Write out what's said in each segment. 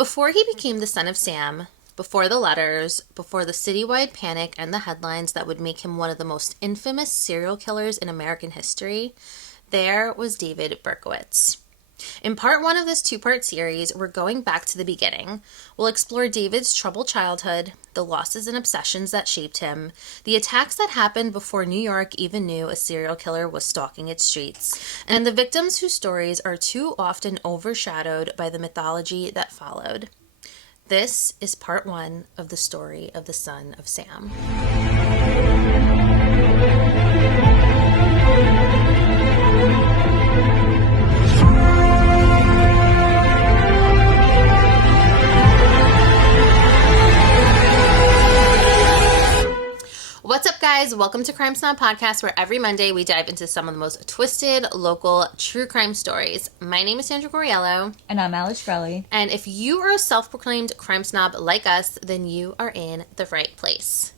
Before he became the son of Sam, before the letters, before the citywide panic and the headlines that would make him one of the most infamous serial killers in American history, there was David Berkowitz. In part one of this two-part series, we're going back to the beginning. We'll explore David's troubled childhood, the losses and obsessions that shaped him, the attacks that happened before New York even knew a serial killer was stalking its streets, and the victims whose stories are too often overshadowed by the mythology that followed. This is part one of the story of the son of Sam. What's up, guys? Welcome to Crime Snob Podcast, where every Monday we dive into some of the most twisted local true crime stories. My name is Sandra Goriello. And I'm Alice Frelly. And if you are a self-proclaimed crime snob like us, then you are in the right place.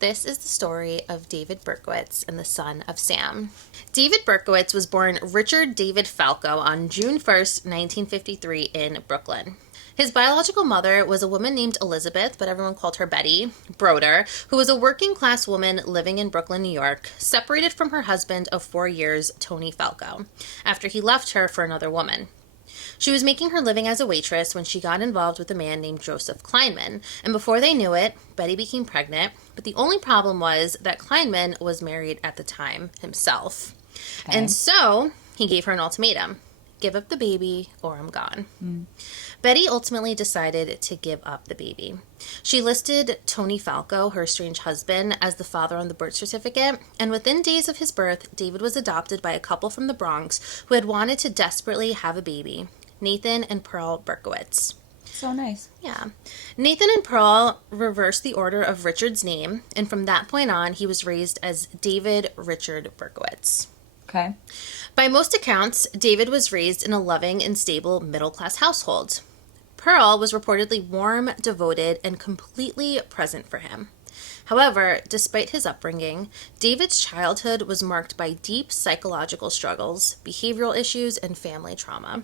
This is the story of David Berkowitz and the son of Sam. David Berkowitz was born Richard David Falco on June 1st, 1953 in Brooklyn. His biological mother was a woman named Elizabeth, but everyone called her Betty Broder, who was a working-class woman living in Brooklyn, New York, separated from her husband of 4 years, Tony Falco, after he left her for another woman. She was making her living as a waitress when she got involved with a man named Joseph Kleinman, and before they knew it, Betty became pregnant, but the only problem was that Kleinman was married at the time himself. Okay. And so, he gave her an ultimatum. Give up the baby or I'm gone. Betty ultimately decided to give up the baby. She listed Tony Falco, her estranged husband, as the father on the birth certificate, and within days of his birth, David was adopted by a couple from the Bronx who had wanted to desperately have a baby, Nathan and Pearl Berkowitz. So nice. Yeah. Nathan and Pearl reversed the order of Richard's name, and from that point on, he was raised as David Richard Berkowitz. Okay. By most accounts, David was raised in a loving and stable middle-class household. Pearl was reportedly warm, devoted, and completely present for him. However, despite his upbringing, David's childhood was marked by deep psychological struggles, behavioral issues, and family trauma.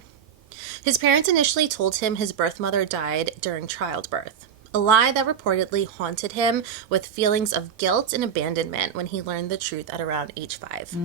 His parents initially told him his birth mother died during childbirth, a lie that reportedly haunted him with feelings of guilt and abandonment when he learned the truth at around age 5.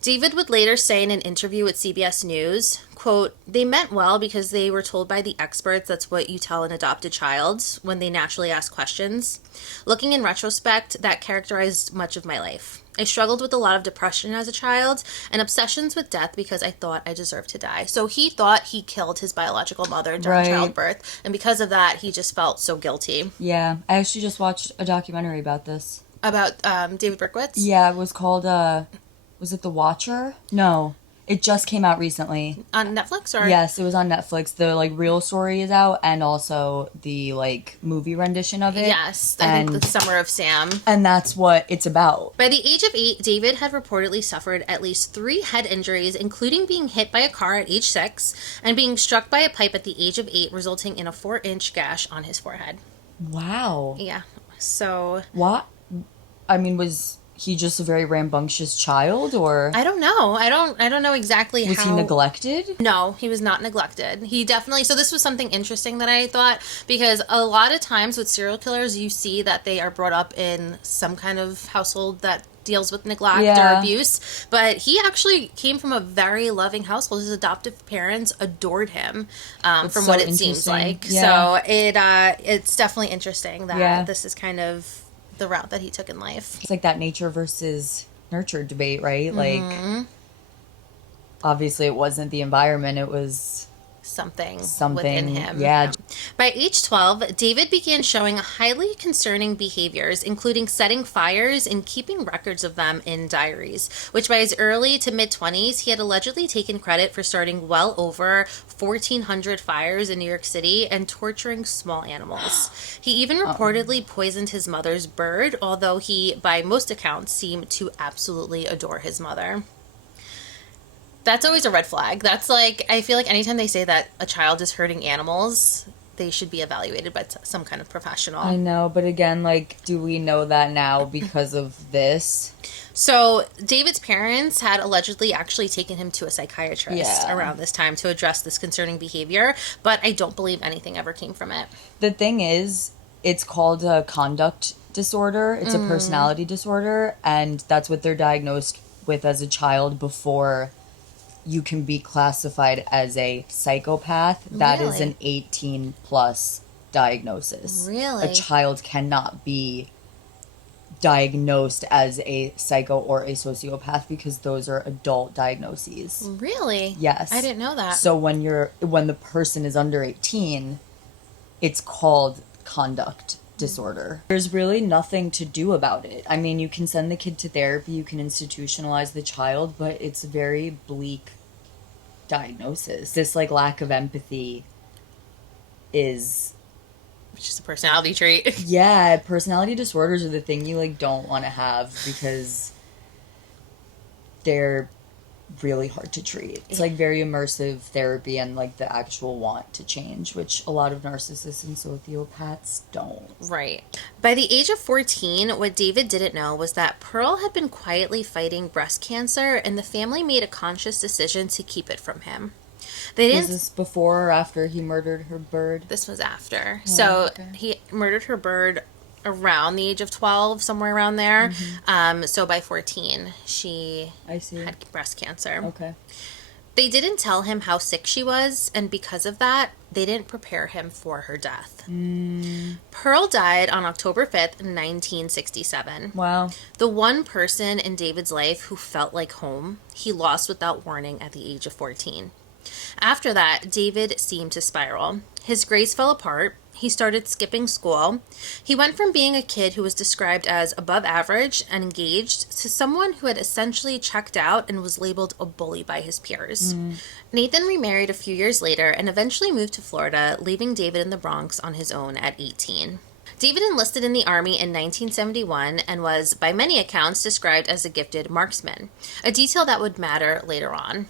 David would later say in an interview with CBS News, quote, "They meant well because they were told by the experts that's what you tell an adopted child when they naturally ask questions. Looking in retrospect, that characterized much of my life. I struggled with a lot of depression as a child and obsessions with death because I thought I deserved to die." So he thought he killed his biological mother during childbirth, and because of that, he just felt so guilty. Yeah, I actually just watched a documentary about this. About David Berkowitz? Yeah, it was called, was it The Watcher? No, it just came out recently. On Netflix, or? Yes, it was on Netflix. The, real story is out, and also the, movie rendition of it. Yes, I think The Summer of Sam. And that's what it's about. By the age of 8, David had reportedly suffered at least 3 head injuries, including being hit by a car at age 6, and being struck by a pipe at the age of 8, resulting in a 4-inch gash on his forehead. Wow. Yeah, so... What? I mean, was he just a very rambunctious child, or? I don't know. I don't know exactly how. Was he neglected? No, he was not neglected. He definitely, so this was something interesting that I thought, because a lot of times with serial killers, you see that they are brought up in some kind of household that deals with neglect or abuse, but he actually came from a very loving household. His adoptive parents adored him, from what it seems like. Yeah. So it's definitely interesting that this is kind of the route that he took in life. It's like that nature versus nurture debate, right? Like, obviously it wasn't the environment, it was something within him. Yeah. By age 12, David began showing highly concerning behaviors, including setting fires and keeping records of them in diaries, which by his early to mid-20s, he had allegedly taken credit for starting well over 1,400 fires in New York City and torturing small animals. He even reportedly poisoned his mother's bird, although he, by most accounts, seemed to absolutely adore his mother. That's always a red flag. That's like, I feel like anytime they say that a child is hurting animals, they should be evaluated by some kind of professional. I know, but again, like, do we know that now because of this? So David's parents had allegedly actually taken him to a psychiatrist around this time to address this concerning behavior, but I don't believe anything ever came from it. The thing is, it's called a conduct disorder. It's a personality disorder, and that's what they're diagnosed with as a child before you can be classified as a psychopath. That is an 18 plus diagnosis. Really? A child cannot be diagnosed as a psycho or a sociopath because those are adult diagnoses. Really? Yes. I didn't know that. So when the person is under 18, it's called conduct disorder. There's really nothing to do about it. I mean, you can send the kid to therapy, you can institutionalize the child, but it's a very bleak diagnosis. This like lack of empathy is just a personality trait. Yeah, personality disorders are the thing you like don't want to have because they're really hard to treat. It's like very immersive therapy and like the actual want to change, which a lot of narcissists and sociopaths don't. Right. By the age of 14, what David didn't know was that Pearl had been quietly fighting breast cancer, and the family made a conscious decision to keep it from him. They didn't. Was this before or after he murdered her bird? This was after. Oh, okay. He murdered her bird around the age of 12, somewhere around there. So by 14, she had breast cancer. Okay. They didn't tell him how sick she was, and because of that, they didn't prepare him for her death. Pearl died on October 5th, 1967. Wow. The one person in David's life who felt like home, he lost without warning at the age of 14. After that, David seemed to spiral. His grades fell apart. He started skipping school. He went from being a kid who was described as above average and engaged to someone who had essentially checked out and was labeled a bully by his peers. Nathan remarried a few years later and eventually moved to Florida, leaving David in the Bronx on his own at 18. David enlisted in the Army in 1971 and was, by many accounts, described as a gifted marksman, a detail that would matter later on.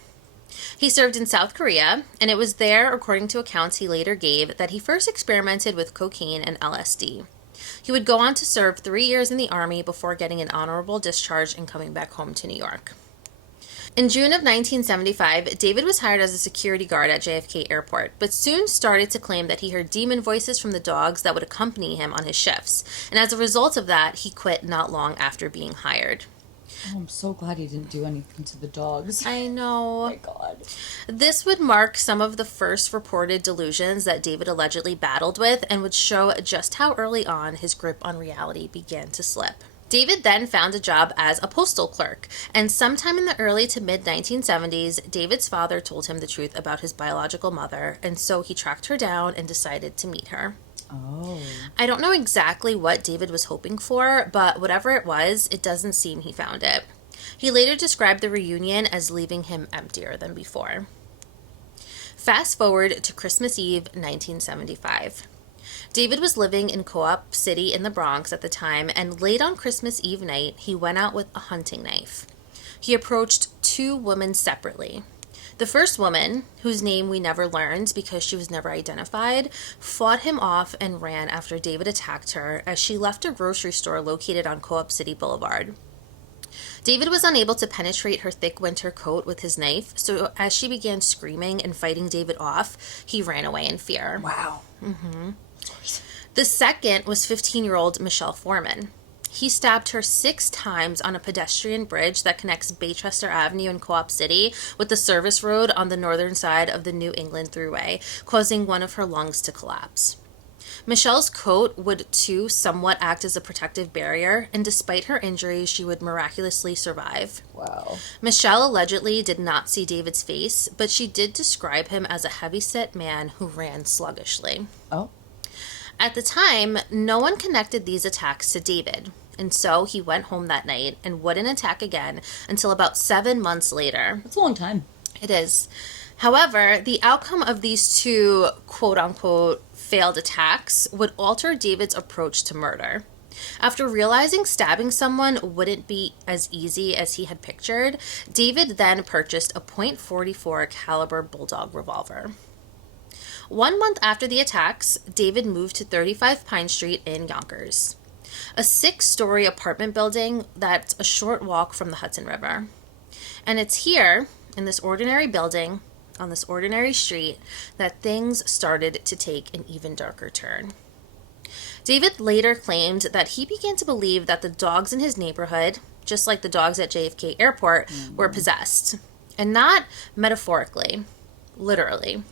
He served in South Korea, and it was there, according to accounts he later gave, that he first experimented with cocaine and LSD. He would go on to serve 3 years in the Army before getting an honorable discharge and coming back home to New York. In June of 1975, David was hired as a security guard at JFK Airport, but soon started to claim that he heard demon voices from the dogs that would accompany him on his shifts, and as a result of that, he quit not long after being hired. Oh, I'm so glad he didn't do anything to the dogs. I know. Oh my God. This would mark some of the first reported delusions that David allegedly battled with and would show just how early on his grip on reality began to slip. David then found a job as a postal clerk, and sometime in the early to mid-1970s, David's father told him the truth about his biological mother, and so he tracked her down and decided to meet her. Oh. I don't know exactly what David was hoping for, but whatever it was, it doesn't seem he found it. He later described the reunion as leaving him emptier than before. Fast forward to Christmas Eve, 1975. David was living in Co-op City in the Bronx at the time, and late on Christmas Eve night, he went out with a hunting knife. He approached two women separately. The first woman, whose name we never learned because she was never identified, fought him off and ran after David attacked her as she left a grocery store located on Co-op City Boulevard. David was unable to penetrate her thick winter coat with his knife, so as she began screaming and fighting David off, he ran away in fear. Wow. The second was 15-year-old Michelle Foreman. He stabbed her 6 times on a pedestrian bridge that connects Baychester Avenue in Co-op City with the service road on the northern side of the New England Thruway, causing one of her lungs to collapse. Michelle's coat would too somewhat act as a protective barrier, and despite her injuries, she would miraculously survive. Wow. Michelle allegedly did not see David's face, but she did describe him as a heavy-set man who ran sluggishly. Oh. At the time, no one connected these attacks to David, and so he went home that night and wouldn't attack again until about 7 months later. That's a long time. It is. However, the outcome of these two quote-unquote failed attacks would alter David's approach to murder. After realizing stabbing someone wouldn't be as easy as he had pictured, David then purchased a .44 caliber bulldog revolver. 1 month after the attacks, David moved to 35 Pine Street in Yonkers, a 6-story apartment building that's a short walk from the Hudson River. And it's here, in this ordinary building, on this ordinary street, that things started to take an even darker turn. David later claimed that he began to believe that the dogs in his neighborhood, just like the dogs at JFK Airport, were possessed. And not metaphorically, literally.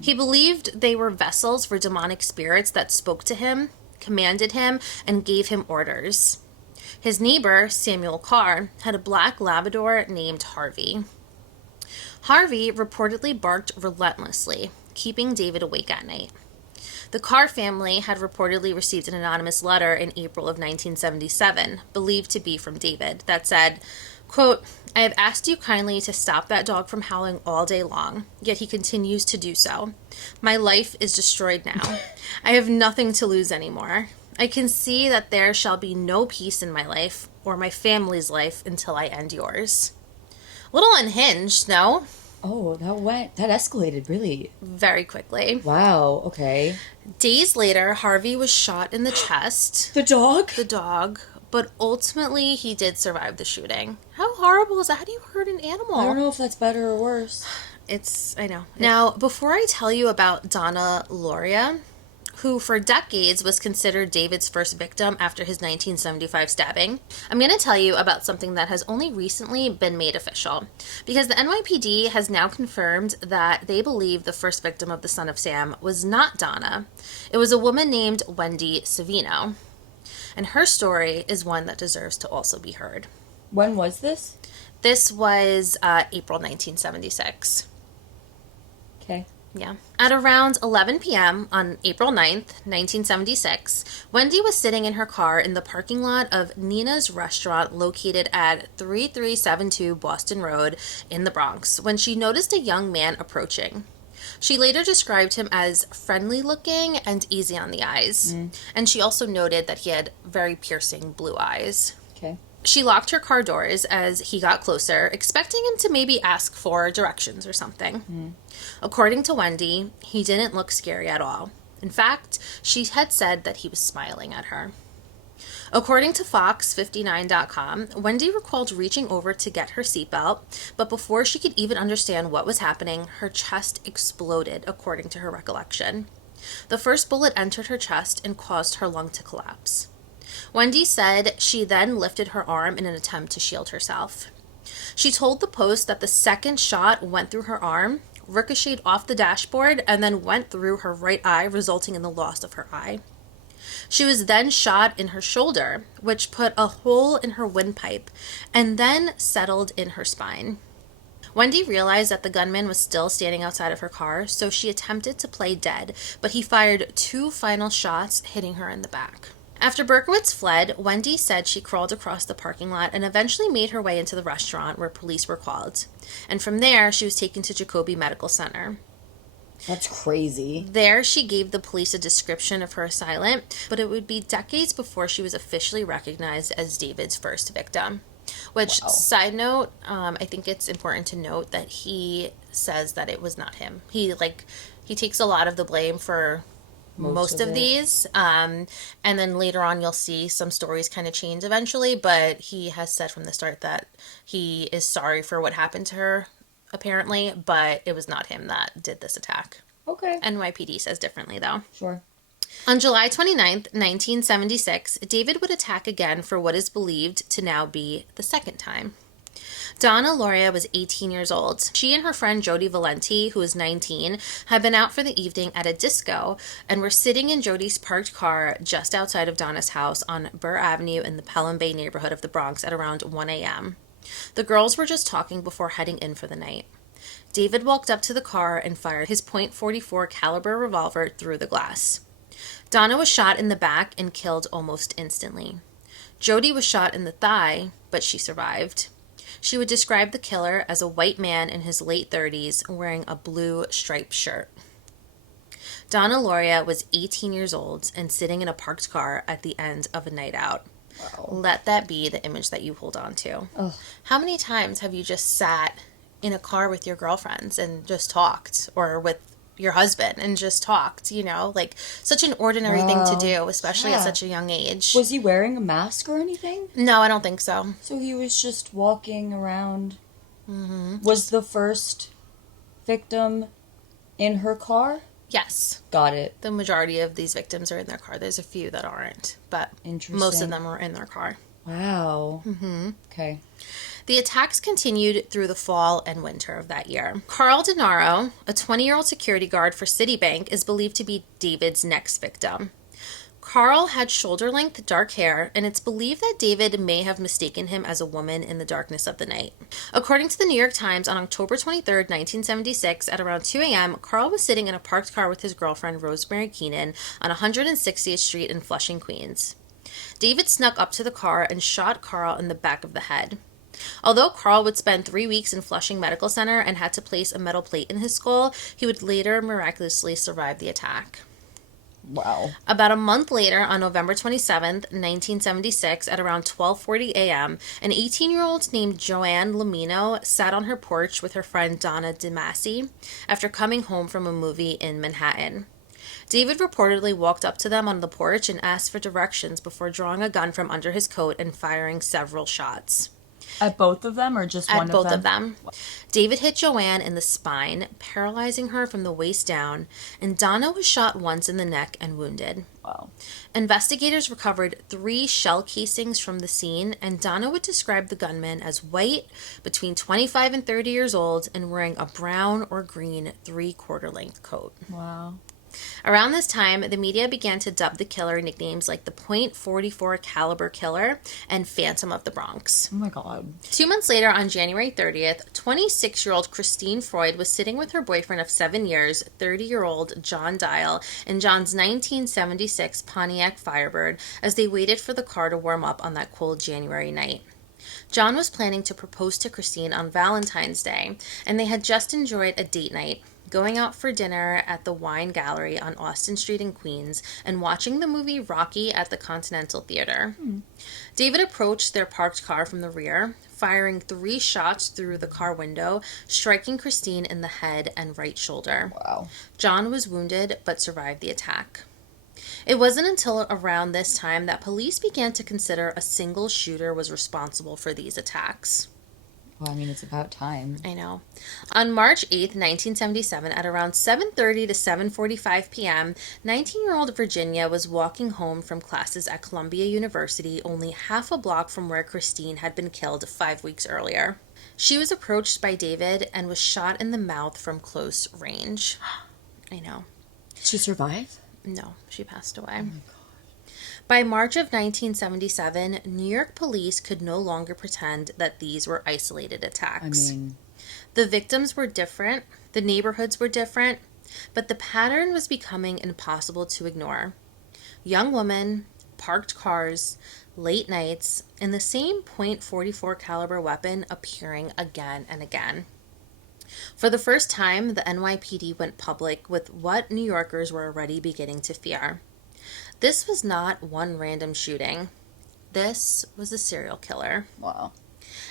He believed they were vessels for demonic spirits that spoke to him, commanded him, and gave him orders. His neighbor, Samuel Carr, had a black Labrador named Harvey. Harvey reportedly barked relentlessly, keeping David awake at night. The Carr family had reportedly received an anonymous letter in April of 1977, believed to be from David, that said, quote, "I have asked you kindly to stop that dog from howling all day long, yet he continues to do so. My life is destroyed now. I have nothing to lose anymore. I can see that there shall be no peace in my life, or my family's life, until I end yours." A little unhinged, no? Oh, that escalated really. Very quickly. Wow, okay. Days later, Harvey was shot in the chest. The dog? The dog. But ultimately, he did survive the shooting. How horrible is that? How do you hurt an animal? I don't know if that's better or worse. I know. Now, before I tell you about Donna Lauria, who for decades was considered David's first victim after his 1975 stabbing, I'm going to tell you about something that has only recently been made official. Because the NYPD has now confirmed that they believe the first victim of the Son of Sam was not Donna. It was a woman named Wendy Savino. And her story is one that deserves to also be heard. When was this? This was April 1976. Okay. Yeah. At around 11 p.m. on April 9th, 1976, Wendy was sitting in her car in the parking lot of Nina's restaurant located at 3372 Boston Road in the Bronx when she noticed a young man approaching. She later described him as friendly looking and easy on the eyes. And she also noted that he had very piercing blue eyes. Okay. She locked her car doors as he got closer, expecting him to maybe ask for directions or something. According to Wendy, he didn't look scary at all. In fact, she had said that he was smiling at her. According to Fox59.com, Wendy recalled reaching over to get her seatbelt, but before she could even understand what was happening, her chest exploded, according to her recollection. The first bullet entered her chest and caused her lung to collapse. Wendy said she then lifted her arm in an attempt to shield herself. She told the Post that the second shot went through her arm, ricocheted off the dashboard, and then went through her right eye, resulting in the loss of her eye. She was then shot in her shoulder, which put a hole in her windpipe, and then settled in her spine. Wendy realized that the gunman was still standing outside of her car, so she attempted to play dead, but he fired 2 final shots, hitting her in the back. After Berkowitz fled, Wendy said she crawled across the parking lot and eventually made her way into the restaurant where police were called. And from there, she was taken to Jacobi Medical Center. That's crazy. There, she gave the police a description of her assailant, but it would be decades before she was officially recognized as David's first victim. Which, Wow. Side note, I think it's important to note that he says that it was not him. He takes a lot of the blame for most of these. And then later on, you'll see some stories kind of change eventually, but he has said from the start that he is sorry for what happened to her, apparently, but it was not him that did this attack. Okay. NYPD says differently, though. Sure. On July 29th, 1976, David would attack again for what is believed to now be the second time. Donna Lauria was 18 years old. She and her friend Jody Valenti, who was 19, had been out for the evening at a disco and were sitting in Jody's parked car just outside of Donna's house on Burr Avenue in the Pelham Bay neighborhood of the Bronx at around 1 a.m. The girls were just talking before heading in for the night. David walked up to the car and fired his .44 caliber revolver through the glass. Donna was shot in the back and killed almost instantly. Jody was shot in the thigh, but she survived. She would describe the killer as a white man in his late 30s wearing a blue striped shirt. Donna Lauria was 18 years old and sitting in a parked car at the end of a night out. Wow. Let that be the image that you hold on to. Ugh. How many times have you just sat in a car with your girlfriends and just talked, or with your husband and just talked, you know? Like, such an ordinary thing to do, especially at Yeah. such a young age. Was he wearing a mask or anything? No, I don't think so. So he was just walking around. Was the first victim in her car? Yes. Got it. The majority of these victims are in their car. There's a few that aren't, but Interesting. most of them were in their car. Wow. Okay. The attacks continued through the fall and winter of that year. Carl DeNaro, a 20-year-old security guard for Citibank, is believed to be David's next victim. Carl had shoulder-length dark hair, and it's believed that David may have mistaken him as a woman in the darkness of the night. According to the New York Times, on October 23, 1976, at around 2 a.m., Carl was sitting in a parked car with his girlfriend, Rosemary Keenan, on 160th Street in Flushing, Queens. David snuck up to the car and shot Carl in the back of the head. Although Carl would spend 3 weeks in Flushing Medical Center and had to place a metal plate in his skull, he would later miraculously survive the attack. Wow. About a month later, on November 27th, 1976, at around 12:40 a.m., an 18-year-old named Joanne Lamino sat on her porch with her friend Donna DeMasi after coming home from a movie in Manhattan. David reportedly walked up to them on the porch and asked for directions before drawing a gun from under his coat and firing several shots. At both of them or just one At of both them? of them. David hit Joanne in the spine, paralyzing her from the waist down, and Donna was shot once in the neck and wounded. Wow. Investigators recovered 3 shell casings from the scene, and Donna would describe the gunman as white, between 25 and 30 years old, and wearing a brown or green 3/4 length coat. Wow. Around this time, the media began to dub the killer nicknames like the .44 caliber killer and Phantom of the Bronx. Oh my God. 2 months later, on January 30th, 26-year-old Christine Freud was sitting with her boyfriend of 7 years, 30-year-old John Dial, in John's 1976 Pontiac Firebird as they waited for the car to warm up on that cold January night. John was planning to propose to Christine on Valentine's Day, and they had just enjoyed a date night, going out for dinner at the Wine Gallery on Austin Street in Queens and watching the movie Rocky at the Continental Theater. David approached their parked car from the rear, firing 3 shots through the car window, striking Christine in the head and right shoulder. Wow. John was wounded but survived the attack. It wasn't until around this time that police began to consider a single shooter was responsible for these attacks. Well, I mean, it's about time. I know. On March 8th, 1977, at around 7:30 to 7:45 p.m., 19-year-old Virginia was walking home from classes at Columbia University, only half a block from where Christine had been killed 5 weeks earlier. She was approached by David and was shot in the mouth from close range. I know. Did she survive? No, she passed away. Oh my God. By March of 1977, New York police could no longer pretend that these were isolated attacks. I mean, The victims were different, the neighborhoods were different, but the pattern was becoming impossible to ignore. Young women, parked cars, late nights, and the same .44 caliber weapon appearing again and again. For the first time, the NYPD went public with what New Yorkers were already beginning to fear. This was not one random shooting. This was a serial killer. wow.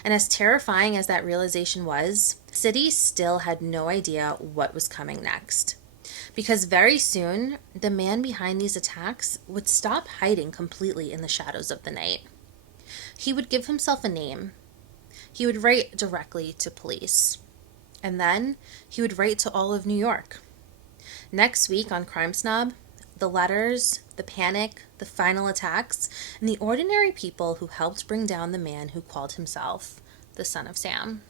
And as terrifying as that realization was, the city still had no idea what was coming next. Because very soon, the man behind these attacks would stop hiding completely in the shadows of the night. He would give himself a name. He would write directly to police. And then he would write to all of New York. Next week on Crime Snob, the letters, the panic, the final attacks, and the ordinary people who helped bring down the man who called himself the Son of Sam.